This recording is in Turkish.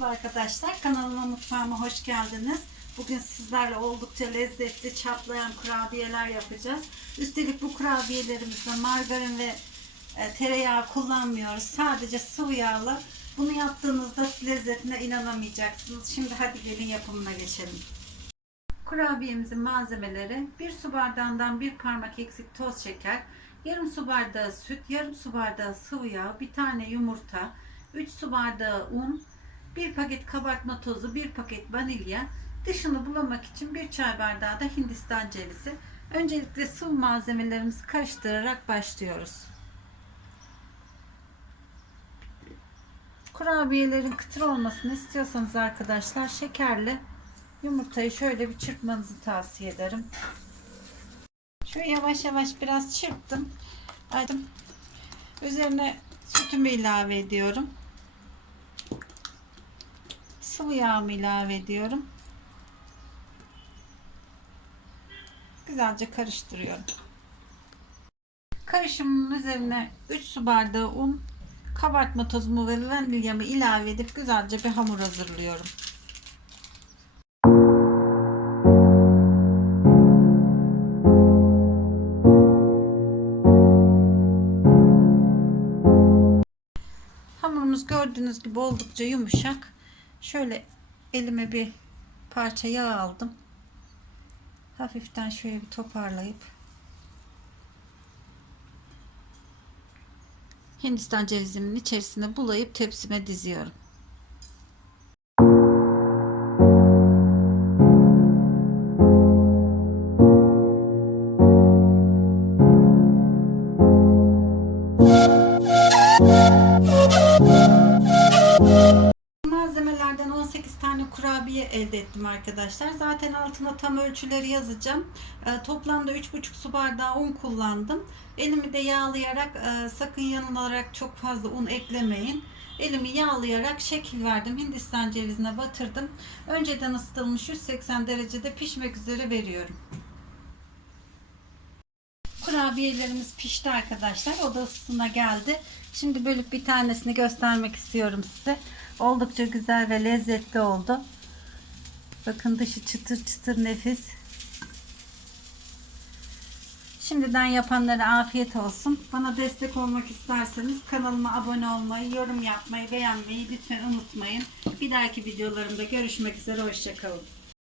arkadaşlar. Kanalıma mutfağıma hoş geldiniz. Bugün sizlerle oldukça lezzetli çatlayan kurabiyeler yapacağız. Üstelik bu kurabiyelerimizde margarin ve e, tereyağı kullanmıyoruz. Sadece sıvı yağla. Bunu yaptığınızda lezzetine inanamayacaksınız. Şimdi hadi gelin yapımına geçelim. Kurabiyemizin malzemeleri 1 su bardağından 1 parmak eksik toz şeker, yarım su bardağı süt, yarım su bardağı sıvı yağ, bir tane yumurta, 3 su bardağı un, 1 paket kabartma tozu, 1 paket vanilya, dışını bulamak için 1 çay bardağı da hindistan cevizi. Öncelikle sıvı malzemelerimizi karıştırarak başlıyoruz. Kurabiyelerin kıtır olmasını istiyorsanız arkadaşlar şekerli Yumurtayı şöyle bir çırpmanızı tavsiye ederim. Şöyle yavaş yavaş biraz çırptım. Aydım. Üzerine sütümü ilave ediyorum. Sıvı yağımı ilave ediyorum. Güzelce karıştırıyorum. Karışımın üzerine 3 su bardağı un, kabartma tozumu ve vanilyamı ilave edip güzelce bir hamur hazırlıyorum. Hamurumuz gördüğünüz gibi oldukça yumuşak. Şöyle elime bir parça yağ aldım. Hafiften şöyle bir toparlayıp Hindistan cevizimin içerisine bulayıp tepsime diziyorum. Malzemelerden 18 tane kurabiye elde ettim arkadaşlar. Zaten altına tam ölçüleri yazacağım. E, toplamda 3,5 su bardağı un kullandım. Elimi de yağlayarak e, sakın yanılarak çok fazla un eklemeyin. Elimi yağlayarak şekil verdim. Hindistan cevizine batırdım. Önceden ısıtılmış 180 derecede pişmek üzere veriyorum. Kurabiyelerimiz pişti arkadaşlar. O da ısısına geldi. Şimdi bölüp bir tanesini göstermek istiyorum size. Oldukça güzel ve lezzetli oldu. Bakın dışı çıtır çıtır nefis. Şimdiden yapanlara afiyet olsun. Bana destek olmak isterseniz kanalıma abone olmayı, yorum yapmayı, beğenmeyi lütfen unutmayın. Bir dahaki videolarımda görüşmek üzere. Hoşçakalın.